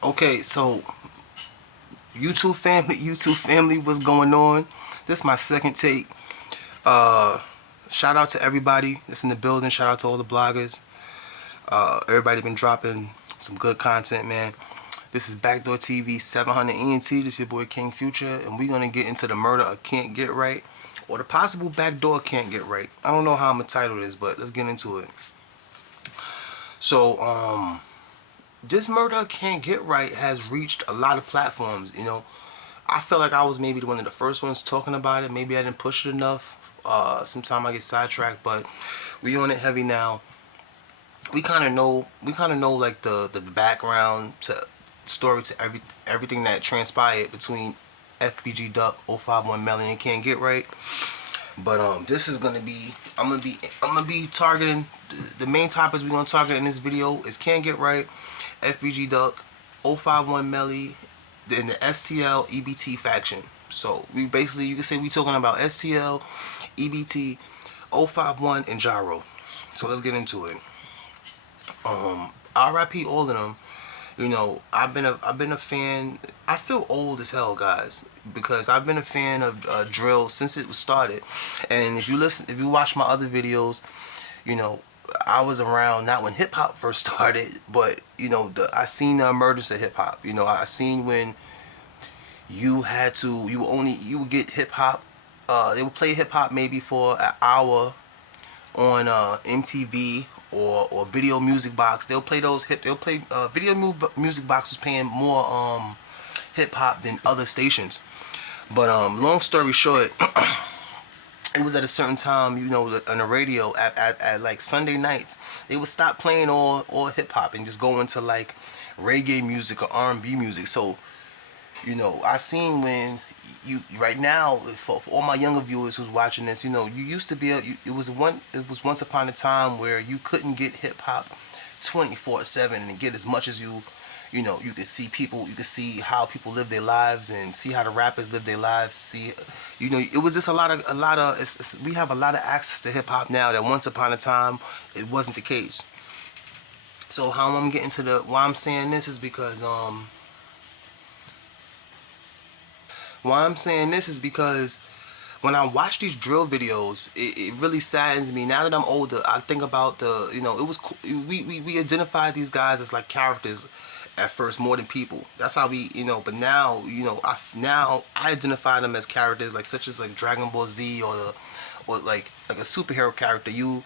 Okay, so YouTube family, what's going on? This is my second take. Uh, Shout out to everybody that's in the building. Shout out to all the bloggers. Everybody been dropping some good content, man. This is Backdoor TV 700 ENT. This is your boy King Future, and we're gonna get into the murder of Can't Get Right, or the possible backdoor Can't Get Right. I don't know how I'm gonna title this, but let's get into it. So, this murder of Can't Get Right has reached a lot of platforms. I feel like I was maybe one of the first ones talking about it. Maybe I didn't push it enough. Sometimes I get sidetracked, but we on it heavy now. We kind of know. We kind of know like the background to story to everything that transpired between FBG Duck, 051 Melly, and Can't Get Right. But this is gonna be. I'm gonna be targeting the main topics we're gonna target in this video is Can't Get Right, FBG Duck, 051 Melly, in the STL EBT faction. So we basically, you can say we talking about STL, EBT, 051, and Gyro. So let's get into it. RIP all of them. I've been a fan. I feel old as hell, guys, because I've been a fan of drill since it was started. And if you watch my other videos, you know, I was around not when hip hop first started, but I seen the emergence of hip hop. I seen when you would get hip hop. They would play hip hop maybe for an hour on MTV or Video Music Box. They'll play Music Box was paying more hip hop than other stations. But long story short, it was at a certain time, on the radio at like Sunday nights, they would stop playing all hip hop and just go into like reggae music or R&B music. So I seen when you right now for all my younger viewers who's watching this, you used to be it was once upon a time where you couldn't get hip hop 24/7 and get as much as you could see people, you could see how people live their lives and see how the rappers live their lives. See, it was just we have a lot of access to hip hop now that once upon a time it wasn't the case. So how I'm getting to why I'm saying this is because when I watch these drill videos, it really saddens me. Now that I'm older, I think about it was cool. We identified these guys as like characters at first more than people. That's how but now, I identify them as characters like such as like Dragon Ball Z or like a superhero character. You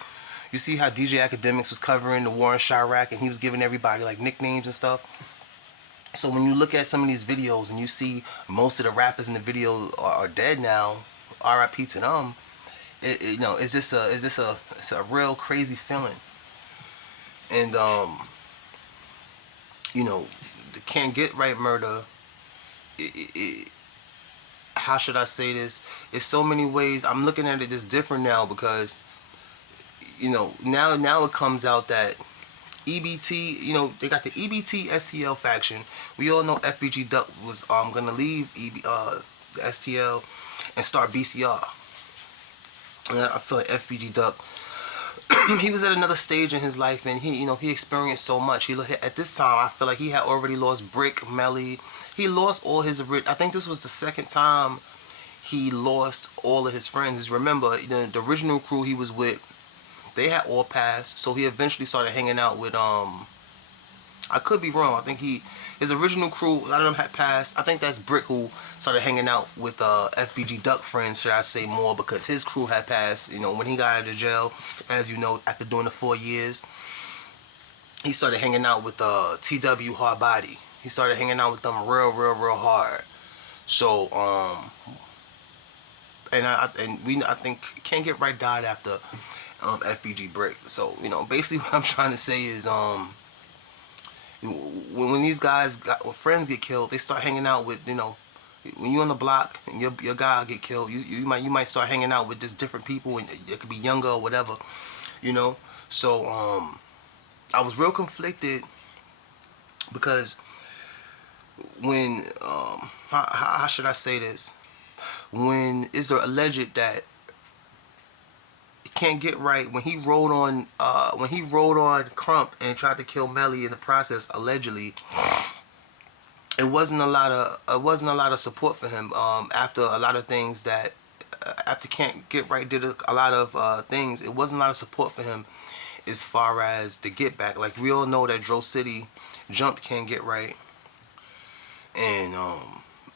see how DJ Academics was covering the war in Chirac and he was giving everybody like nicknames and stuff. So when you look at some of these videos and you see most of the rappers in the video are dead now, R.I.P. to them. It's a real crazy feeling. And the Can't Get Right murder. How should I say this? It's so many ways. I'm looking at it just different now because now it comes out that EBT, they got the EBT STL faction. We all know FBG Duck was gonna leave the STL and start BCR. And I feel like FBG Duck, he was at another stage in his life, and he experienced so much. At this time, I feel like he had already lost Brick, Melly. He lost all his. I think this was the second time he lost all of his friends. Remember, the original crew he was with, they had all passed, so he eventually started hanging out with I could be wrong. I think his original crew, a lot of them had passed. I think that's Brick who started hanging out with FBG Duck friends, should I say more, because his crew had passed. When he got out of jail, as you know, after doing the 4 years, he started hanging out with TW Hard Body. He started hanging out with them real hard. So I think Can't Get Right died after FBG Brick. So basically what I'm trying to say is when these guys when friends get killed, they start hanging out with when you on the block and your guy get killed, you might start hanging out with just different people, and it could be younger or whatever, So I was real conflicted because when how should I say this? When it's alleged that Can't Get Right, when he rode on Crump and tried to kill Melly in the process, allegedly, it wasn't a lot of support for him after a lot of things that after Can't Get Right did a lot of things. It wasn't a lot of support for him as far as the get back. Like we all know that Dro City jumped Can't Get Right, and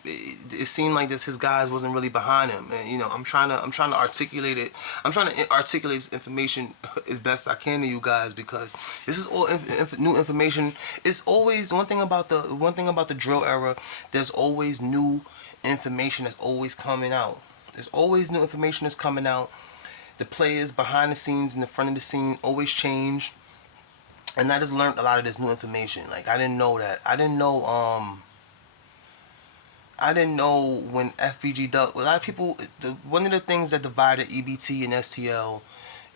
it seemed like this his guys wasn't really behind him. And I'm trying to articulate it. I'm trying to articulate this information as best I can to you guys, because this is all new information. It's always one thing about the drill era. There's always new information that's always coming out. There's always new information that's coming out. The players behind the scenes and the front of the scene always change. And I just learned a lot of this new information. Like I didn't know that. I didn't know when FBG Duck. A lot of people. One of the things that divided EBT and STL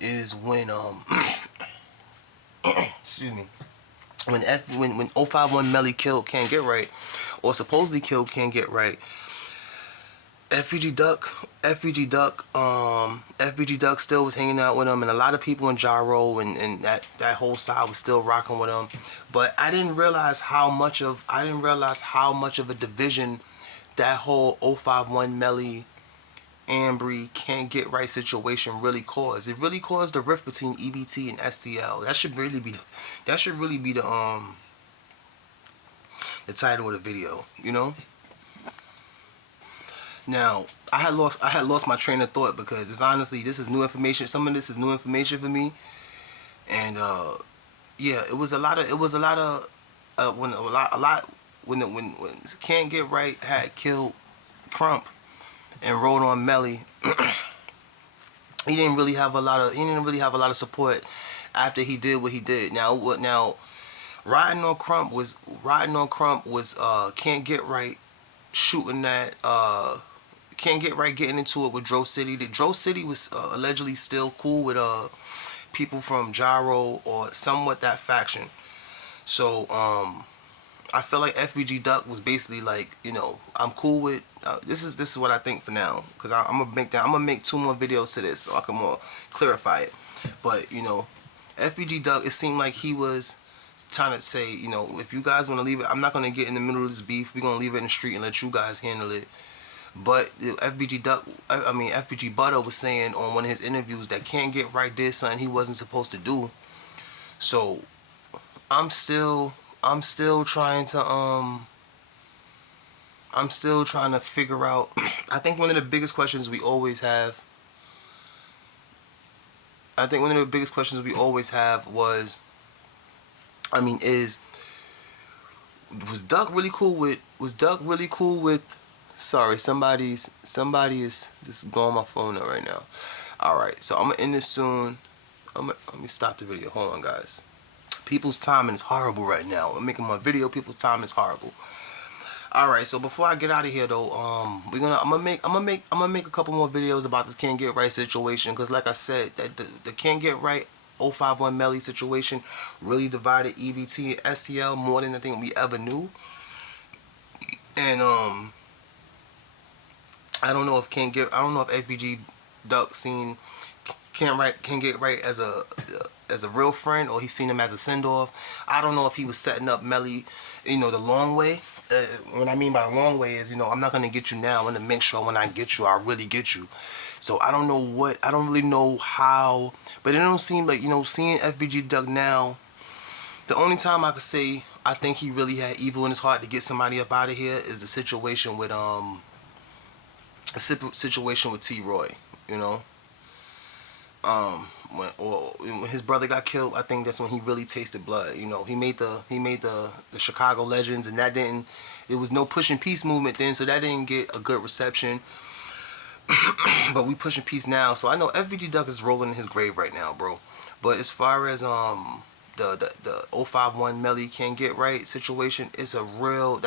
is when excuse me, when 051 Melly killed Can't Get Right, or supposedly killed Can't Get Right. FBG Duck still was hanging out with him, and a lot of people in Gyro and that whole side was still rocking with him. But I didn't realize how much of a division that whole 051 Melly Ambry Can't Get Right situation really caused. It really caused the rift between EBT and STL. That should really be the title of the video, Now, I had lost my train of thought, because this is new information. Some of this is new information for me. And yeah, it was a lot of when Can't Get Right had killed Crump and rode on Melly. He didn't really have a lot of support after he did what he did. Now riding on Crump was Can't Get Right shooting that Can't Get Right getting into it with Dro City. The Dro City was allegedly still cool with people from Gyro or somewhat that faction. So I feel like FBG Duck was basically like, I'm cool with this is what I think for now, because I'm gonna make 2 more videos to this so I can more clarify it. But FBG Duck, it seemed like he was trying to say, if you guys want to leave it, I'm not gonna get in the middle of this beef. We're gonna leave it in the street and let you guys handle it. But FBG Butter was saying on one of his interviews that Can't Get Right did something he wasn't supposed to do. So I'm still trying to figure out. I think one of the biggest questions we always have was, was Duck really cool with sorry, somebody is just blowing my phone up right now. Alright, so I'm gonna end this soon. Let me stop the video. Hold on, guys. People's timing is horrible right now. I'm making my video. People's timing is horrible. Alright, so before I get out of here though, I'm gonna make a couple more videos about this Can't Get Right situation, because like I said, that the Can't Get Right 051 Melly situation really divided EBT and STL more than I think we ever knew. And I don't know if FBG Duck seen Can't Get Right as a real friend, or he's seen him as a send off. I don't know if he was setting up Melly, the long way. What I mean by the long way is, I'm not gonna get you now. I'm gonna make sure when I get you, I really get you. So I don't really know how, but it don't seem like, seeing FBG Duck now, the only time I could say I think he really had evil in his heart to get somebody up out of here is the situation with T-Roy, when his brother got killed. I think that's when he really tasted blood. He made the Chicago Legends, and it was no pushing peace movement then, so that didn't get a good reception. But we pushing peace now, so I know FBG Duck is rolling in his grave right now, bro. But as far as the 051 Melly Can't Get Right situation, it's a real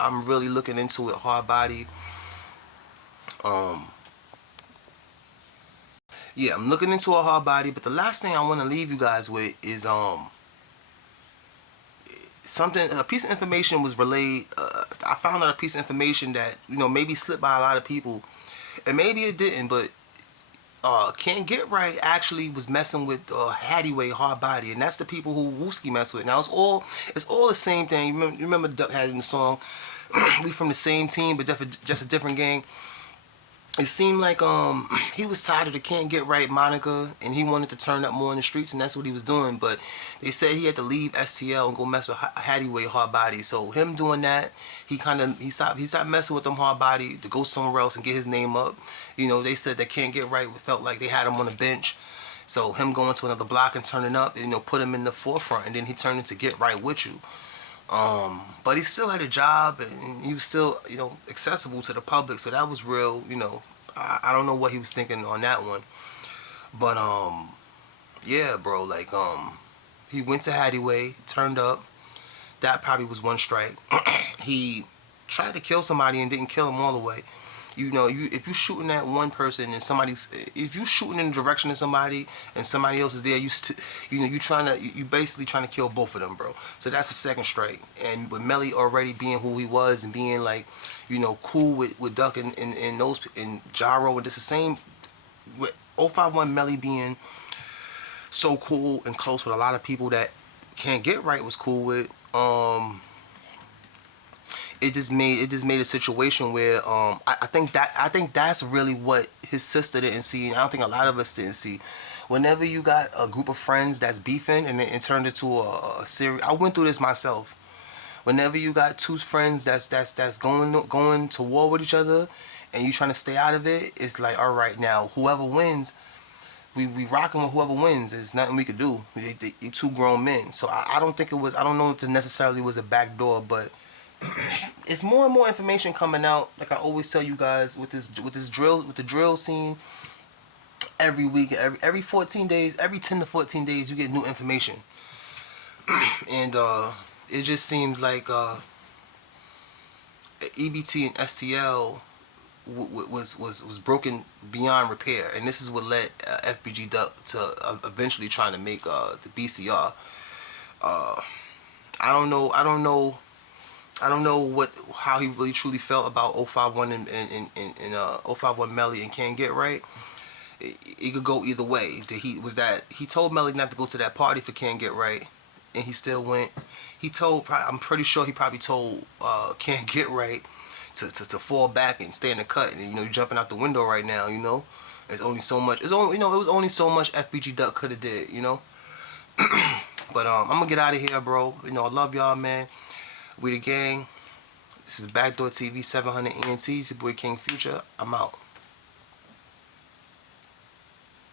I'm really looking into it hard body. Yeah, I'm looking into a hard body. But the last thing I want to leave you guys with is a piece of information was relayed. I found out a piece of information that maybe slipped by a lot of people, and maybe it didn't. But Can't Get Right actually was messing with Hattyway Hard Body, and that's the people who Wooski mess with. Now it's all the same thing. You remember Duck had in the song, we from the same team, but just a different gang. It seemed like he was tired of the Can't Get Right moniker, and he wanted to turn up more in the streets, and that's what he was doing. But they said he had to leave STL and go mess with Hattyway Hard Body. So him doing that, he stopped messing with them Hard Body to go somewhere else and get his name up. You know, they said that Can't Get Right felt like they had him on the bench. So him going to another block and turning up, you know, put him in the forefront, and then he turned into Get Right With You. But he still had a job, and he was still, you know, accessible to the public. So that was real, you know. I don't know what he was thinking on that one. But yeah, bro, like he went to Hattyway, turned up. That probably was one strike. He tried to kill somebody and didn't kill him all the way. You know, if you shooting at one person and if you shooting in the direction of somebody and somebody else is there, you basically trying to kill both of them, bro. So that's the second strike. And with Melly already being who he was and being like, you know, cool with Duck and those and Gyro, and it's the same with 051 Melly being so cool and close with a lot of people that Can't Get Right was cool with. It just made a situation where I think that's really what his sister didn't see, and I don't think a lot of us didn't see. Whenever you got a group of friends that's beefing and it turned into a series, I went through this myself. Whenever you got two friends that's going to war with each other, and you trying to stay out of it, it's like, all right, now whoever wins, we rocking with whoever wins. There's nothing we could do. They two grown men, so I don't think it was. I don't know if it necessarily was a backdoor, but it's more and more information coming out. Like I always tell you guys with the drill scene. Every week, every 14 days, every 10 to 14 days, you get new information, and it just seems like EBT and STL was broken beyond repair, and this is what led FBG Duck to eventually trying to make the BCR. I don't know how he really truly felt about 051 and 051 Melly and Can't Get Right. It could go either way. He told Melly not to go to that party for Can't Get Right, and he still went. I'm pretty sure he probably told Can't Get Right to fall back and stay in the cut. And you know, you're jumping out the window right now. You know, there's only so much. It was only so much FBG Duck could have did. You know, but I'm gonna get out of here, bro. You know, I love y'all, man. We the gang. This is Backdoor TV 700 ENT. It's your boy King Future. I'm out.